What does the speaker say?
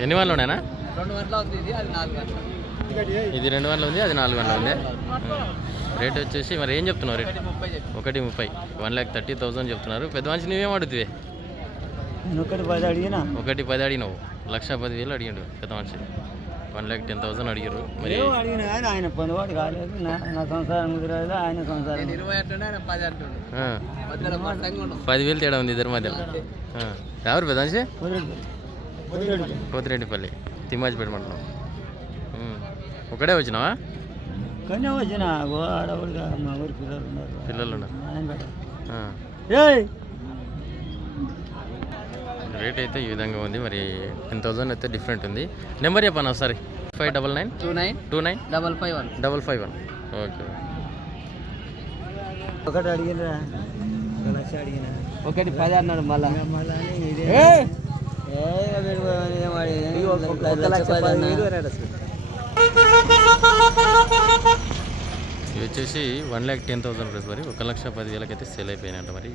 ఎన్ని వాళ్ళు ఉన్నాయనా ఇది అది నాలుగు గంటలు ఇది రెండు వందలు ఉంది అది నాలుగు వందలు ఉంది. రేట్ వచ్చేసి మరి ఏం చెప్తున్నావు రేట్? ఒకటి ముప్పై చెప్పి. ఒకటి ముప్పై. వన్ ల్యాక్ థర్టీ థౌసండ్ చెప్తున్నారు. పెద్ద మనిషి నువ్వేం అడుగుతావే? నేను ఒకటి పది అడిగినా. ఒకటి పది అడిగినావు. లక్ష పదివేలు అడిగిండు పెద్ద మనిషి. వన్ ల్యాక్ టెన్ థౌసండ్ అడిగారు మరి అడిగిన ఆయన పనివాడు కాలేదు. నా నా సంసారం కుదిరాదు ఆయన సంసారం పది పదివేలు తేడా ఉంది ఇద్దరి మధ్యలో. ఆ, ఎవరు పెద్ద మనిషి? పోతిరెడ్డిపల్లి. తిమ్మాజిపేట మండలం. ఒకడే వచ్చినావా? కానీ వచ్చిన. ఆడవాడుగా మా ఊరి పిల్లలు ఉన్నారు. పిల్లలు ఉన్నారు. రేట్ అయితే ఈ విధంగా ఉంది. మరి టెన్ థౌసండ్ అయితే డిఫరెంట్ ఉంది. నెంబర్ చెప్పాను ఒకసారి? Five double nine? Two nine? Two nine? Double five one. Double five one. Okay. ఒకటి అడిగిన? ఒకటి పది అన్నాడు మళ్ళా. ఇవి వచ్చేసి one lakh ten thousand rupees మరి. ఒక లక్ష పదివేలకి అయితే సేల్ అయిపోయినాయంట మరి.